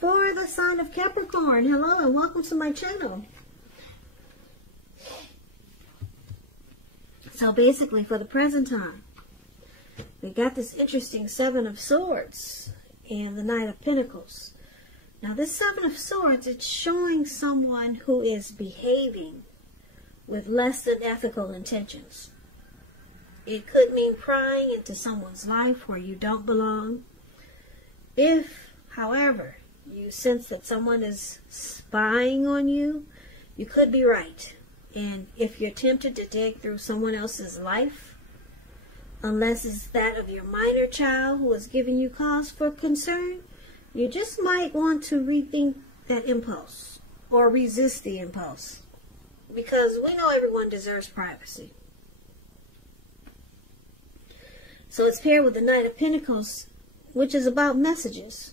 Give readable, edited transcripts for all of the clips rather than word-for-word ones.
for the sign of Capricorn. Hello and welcome to my channel. So basically, for the present time, we got this interesting Seven of Swords and the Knight of Pentacles. Now this Seven of Swords, it's showing someone who is behaving with less than ethical intentions. It could mean prying into someone's life where you don't belong. If, however, you sense that someone is spying on you, you could be right. And if you're tempted to dig through someone else's life, unless it's that of your minor child who is giving you cause for concern, you just might want to rethink that impulse or resist the impulse. Because we know everyone deserves privacy. So it's paired with the Knight of Pentacles, which is about messages.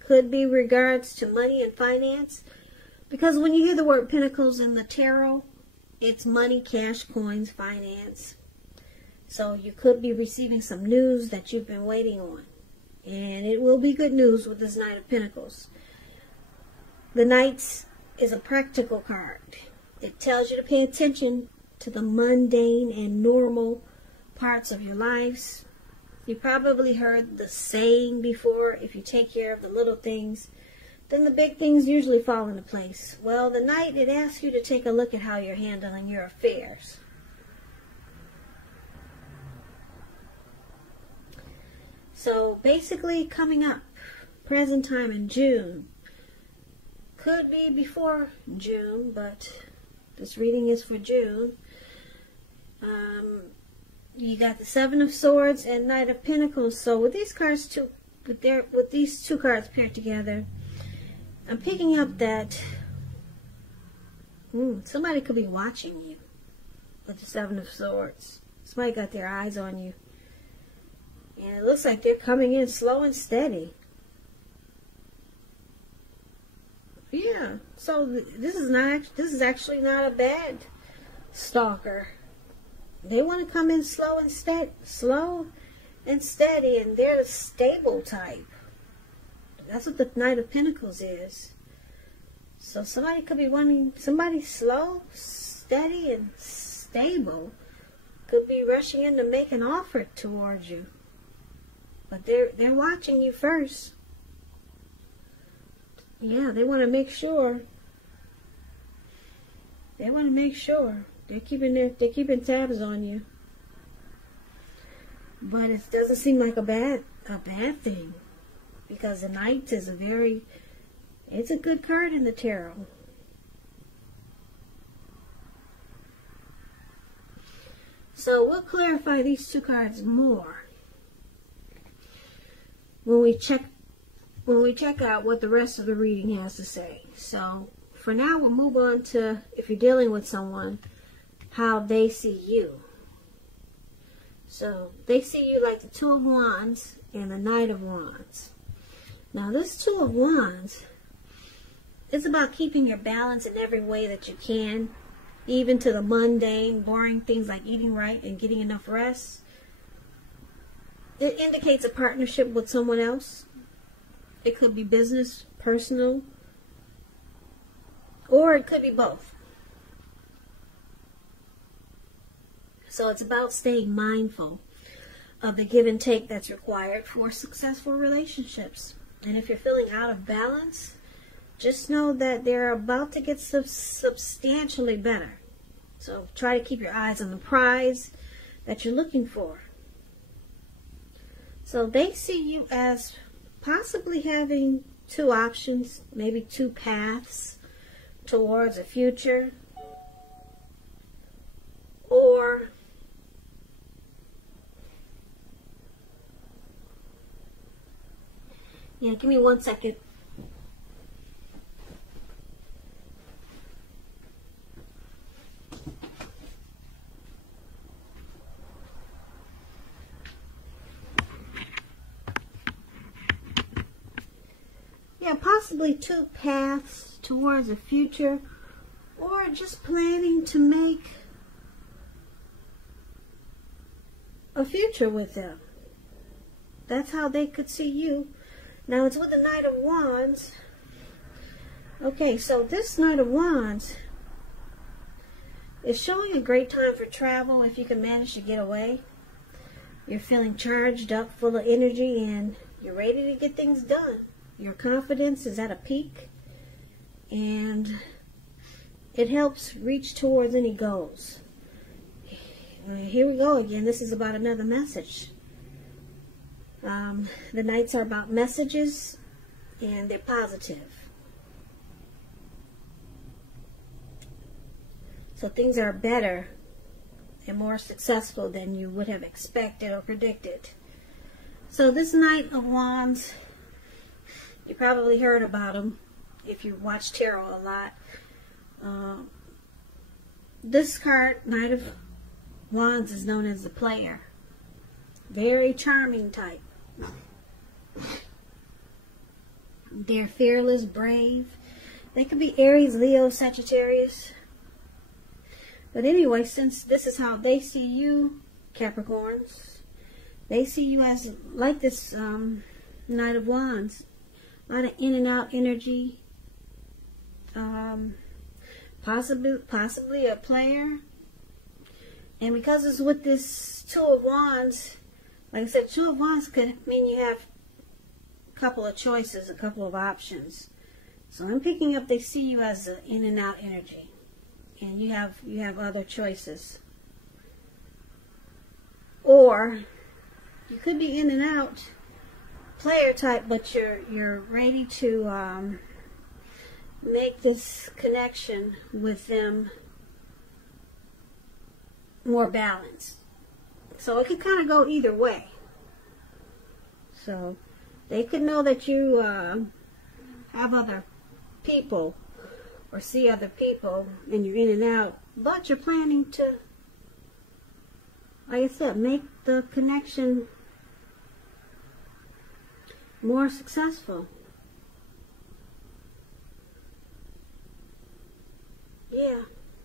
Could be regards to money and finance. Because when you hear the word Pentacles in the tarot, it's money, cash, coins, finance. So you could be receiving some news that you've been waiting on. And it will be good news with this Knight of Pentacles. The Knight is a practical card. It tells you to pay attention to the mundane and normal parts of your lives. You probably heard the saying before, if you take care of the little things, then the big things usually fall into place. Well, the Knight, it asks you to take a look at how you're handling your affairs. So basically, coming up, present time in June, could be before June, but this reading is for June. You got the Seven of Swords and Knight of Pentacles. So with these cards with these two cards paired together, I'm picking up that somebody could be watching you with the Seven of Swords. Somebody got their eyes on you. And it looks like they're coming in slow and steady. Yeah, so this is actually not a bad stalker. They want to come in slow and steady, and they're the stable type. That's what the Knight of Pentacles is. So somebody could be wanting somebody slow, steady, and stable. Could be rushing in to make an offer towards you. But they're watching you first. Yeah, they want to make sure. They want to make sure they're keeping tabs on you. But it doesn't seem like a bad thing, because the Knight is it's a good card in the tarot. So we'll clarify these two cards more when we check out what the rest of the reading has to say. So for now, we'll move on to, if you're dealing with someone, how they see you. So they see you like the Two of Wands and the Knight of Wands. Now this Two of Wands is about keeping your balance in every way that you can, even to the mundane, boring things like eating right and getting enough rest. It indicates a partnership with someone else. It could be business, personal, or it could be both. So it's about staying mindful of the give and take that's required for successful relationships. And if you're feeling out of balance, just know that they're about to get substantially better. So try to keep your eyes on the prize that you're looking for. So they see you as possibly having two options, maybe two paths towards a future, or yeah, give me 1 second. Yeah, possibly two paths towards a future, or just planning to make a future with them. That's how they could see you. Now it's with the Knight of Wands. Okay, so this Knight of Wands is showing a great time for travel if you can manage to get away. You're feeling charged up, full of energy, and you're ready to get things done. Your confidence is at a peak, and it helps reach towards any goals. Here we go again. This is about another message. The Knights are about messages, and they're positive. So things are better and more successful than you would have expected or predicted. So this Knight of Wands, you probably heard about him if you watch tarot a lot. This card, Knight of Wands, is known as the player. Very charming type. They're fearless, brave. They could be Aries, Leo, Sagittarius. But anyway, since this is how they see you, Capricorns, they see you as like this Knight of Wands. A lot of in and out energy. Possibly a player. And because it's with this Two of Wands, like I said, Two of Wands could mean you have a couple of choices, a couple of options. So I'm picking up they see you as an in and out energy. And you have other choices. Or you could be in and out player type, but you're ready to make this connection with them more balanced. So it could kind of go either way. So they could know that you have other people or see other people and you're in and out, but you're planning to, like I said, make the connection more successful. Yeah,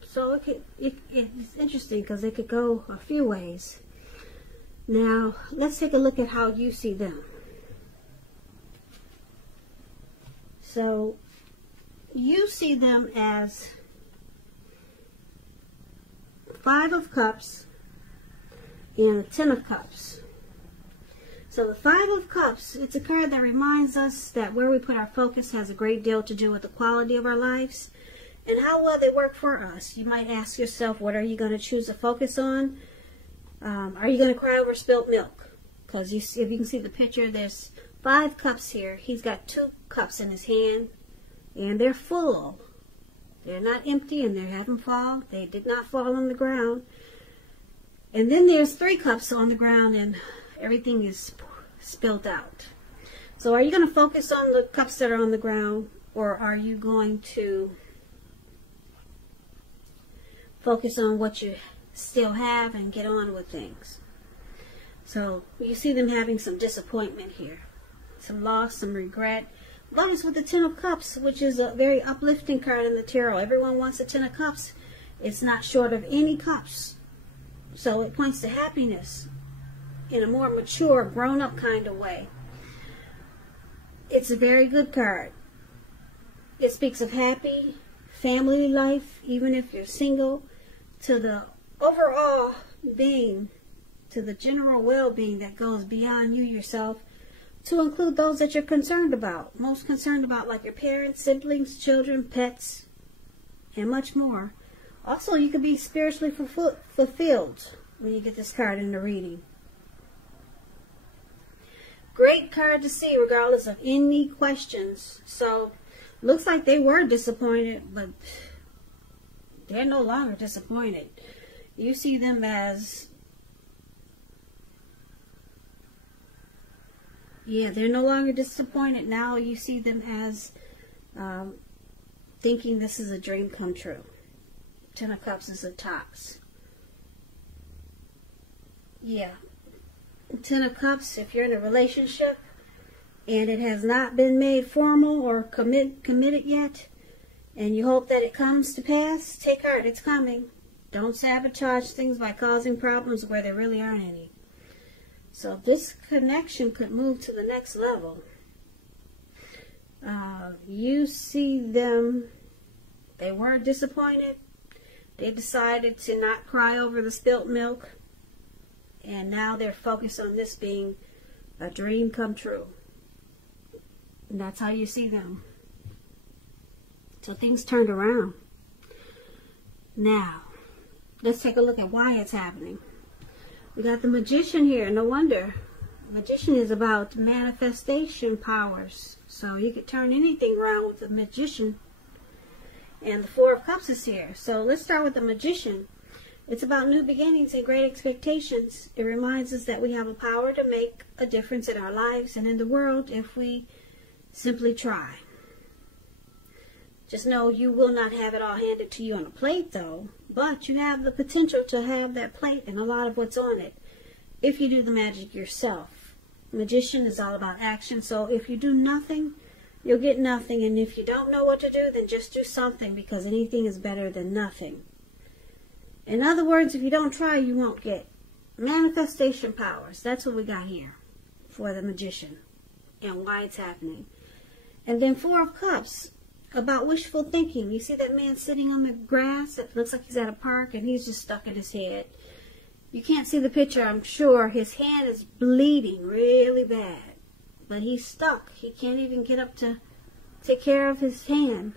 so it's interesting because it could go a few ways. Now, let's take a look at how you see them. So, you see them as Five of Cups and the Ten of Cups. So the Five of Cups, it's a card that reminds us that where we put our focus has a great deal to do with the quality of our lives and how well they work for us. You might ask yourself, what are you going to choose to focus on? Are you going to cry over spilt milk? Because if you can see the picture, there's 5 cups here. He's got 2 cups in his hand. And they're full. They're not empty and they haven't fallen. They did not fall on the ground. And then there's 3 cups on the ground and everything is spilled out. So are you going to focus on the cups that are on the ground, or are you going to focus on what you still have and get on with things? So you see them having some disappointment here. Some loss, some regret. But it's with the Ten of Cups, which is a very uplifting card in the tarot. Everyone wants a Ten of Cups. It's not short of any cups. So it points to happiness in a more mature, grown-up kind of way. It's a very good card. It speaks of happy family life, even if you're single, to the overall being, to the general well-being that goes beyond you yourself, to include those that you're concerned about, most concerned about, like your parents, siblings, children, pets, and much more. Also, you could be spiritually fulfilled when you get this card in the reading. Great card to see regardless of any questions. So, looks like they were disappointed, but they're no longer disappointed. You see them as, yeah, they're no longer disappointed. Now you see them as thinking this is a dream come true. Ten of Cups is a tops. Yeah. Ten of Cups, if you're in a relationship and it has not been made formal or committed yet, and you hope that it comes to pass, take heart, it's coming. Don't sabotage things by causing problems where there really aren't any. So this connection could move to the next level. You see them, they were disappointed. They decided to not cry over the spilt milk. And now they're focused on this being a dream come true. And that's how you see them. So things turned around. Now, let's take a look at why it's happening. We got the Magician here. No wonder. Magician is about manifestation powers. So you could turn anything around with the Magician. And the Four of Cups is here. So let's start with the Magician. It's about new beginnings and great expectations. It reminds us that we have a power to make a difference in our lives and in the world if we simply try. Just know you will not have it all handed to you on a plate, though. But you have the potential to have that plate and a lot of what's on it if you do the magic yourself. Magician is all about action. So if you do nothing, you'll get nothing. And if you don't know what to do, then just do something, because anything is better than nothing. In other words, if you don't try, you won't get. Manifestation powers. That's what we got here for the Magician and why it's happening. And then Four of Cups, about wishful thinking. You see that man sitting on the grass? It looks like he's at a park and he's just stuck in his head. You can't see the picture, I'm sure. His hand is bleeding really bad. But he's stuck. He can't even get up to take care of his hand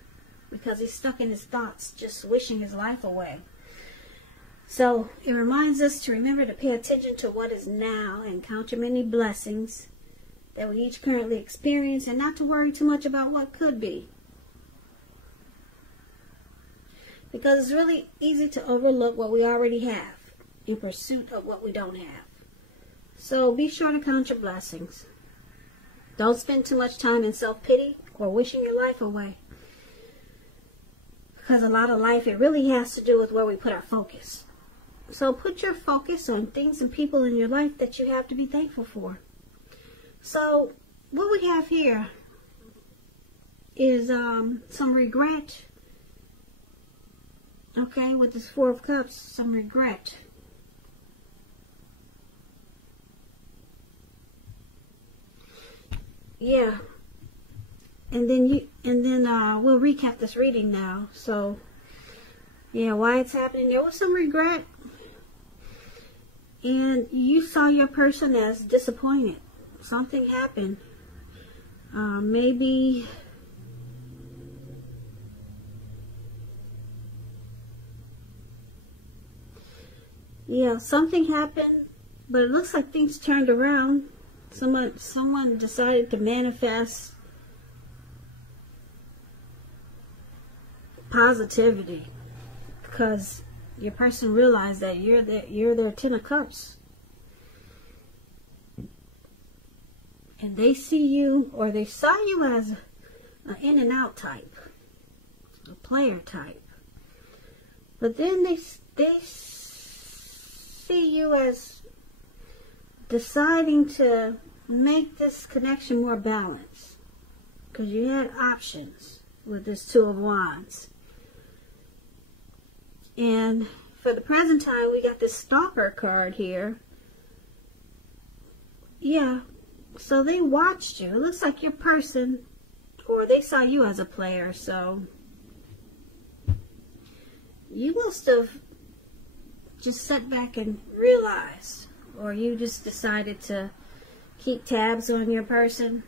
because he's stuck in his thoughts, just wishing his life away. So it reminds us to remember to pay attention to what is now and count your many blessings that we each currently experience, and not to worry too much about what could be. Because it's really easy to overlook what we already have in pursuit of what we don't have. So be sure to count your blessings. Don't spend too much time in self-pity or wishing your life away. Because a lot of life, it really has to do with where we put our focus. So put your focus on things and people in your life that you have to be thankful for. So what we have here is some regret. Okay, with this Four of Cups, some regret. Yeah. And then we'll recap this reading now. So yeah, why it's happening. There was some regret. And you saw your person as disappointed. Something happened. Maybe yeah, something happened, but it looks like things turned around. Someone decided to manifest positivity because your person realized that you're their Ten of Cups. And they see you, or they saw you as an in and out type, a player type. But then they see you as deciding to make this connection more balanced, because you had options with this Two of Wands. And for the present time, we got this Stalker card here. Yeah, so they watched you. It looks like your person, or they saw you as a player, so you must have just sat back and realized, or you just decided to keep tabs on your person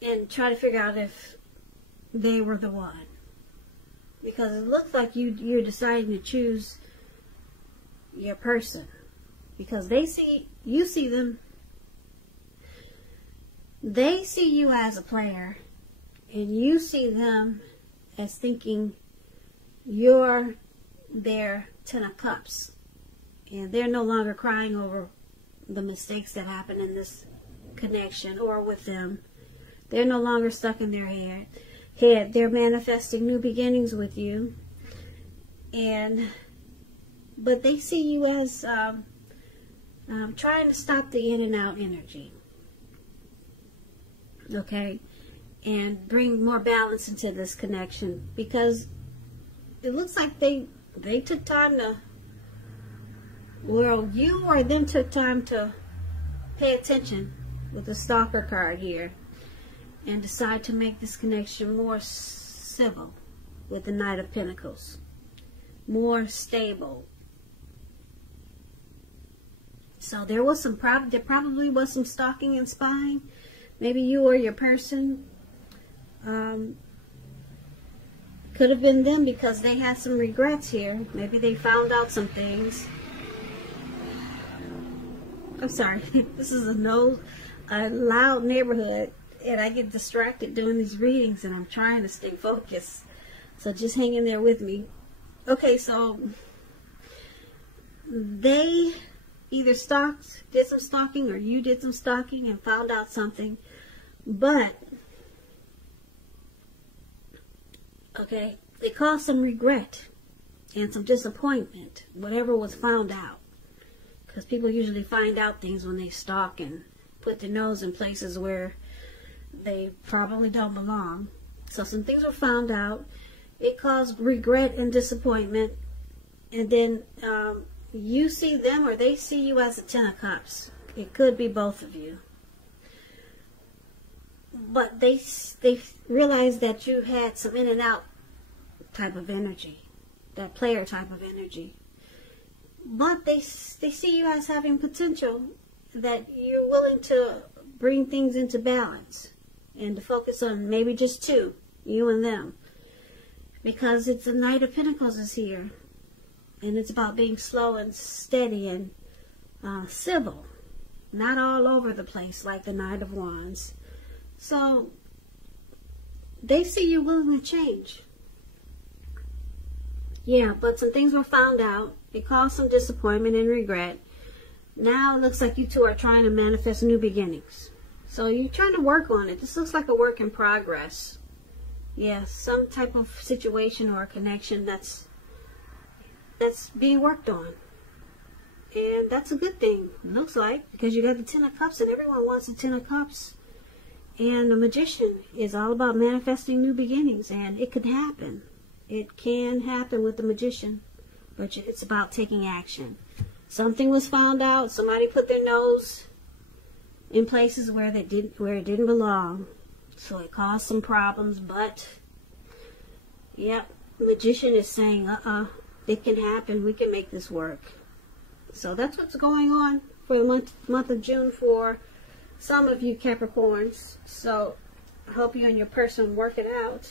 and try to figure out if they were the one, because it looks like you're deciding to choose your person, because they see them, they see you as a player, and you see them as thinking you're their Ten of Cups, and they're no longer crying over the mistakes that happen in this connection or with them. They're no longer stuck in their head. They're manifesting new beginnings with you, but they see you as trying to stop the in and out energy, okay, and bring more balance into this connection, because it looks like they took time to, well, you or them took time to pay attention with the stalker card here and decide to make this connection more civil with the Knight of Pentacles, more stable. So there was some there probably was some stalking and spying. Maybe you or your person. Could have been them because they had some regrets here. Maybe they found out some things. I'm sorry. This is a loud neighborhood, and I get distracted doing these readings, and I'm trying to stay focused. So just hang in there with me. Okay, so they either did some stalking, or you did some stalking and found out something. But, okay, it caused some regret and some disappointment, whatever was found out. Because people usually find out things when they stalk and put their nose in places where they probably don't belong. So some things were found out. It caused regret and disappointment. And then you see them or they see you as a Ten of Cups. It could be both of you. But they realized that you had some in and out type of energy. That player type of energy. But they see you as having potential, that you're willing to bring things into balance and to focus on maybe just two, you and them. Because it's the Knight of Pentacles is here. And it's about being slow and steady and civil. Not all over the place like the Knight of Wands. So they see you willing to change. Yeah, but some things were found out. It caused some disappointment and regret. Now it looks like you two are trying to manifest new beginnings. So you're trying to work on it. This looks like a work in progress. Yeah, some type of situation or a connection that's being worked on. And that's a good thing, it looks like, because you got the Ten of Cups and everyone wants the Ten of Cups. And the Magician is all about manifesting new beginnings, and it could happen. It can happen with the Magician, but it's about taking action. Something was found out. Somebody put their nose in places where it didn't belong, so it caused some problems. But yep, the Magician is saying, it can happen. We can make this work. So that's what's going on for the month of June for some of you Capricorns. So I hope you and your person work it out.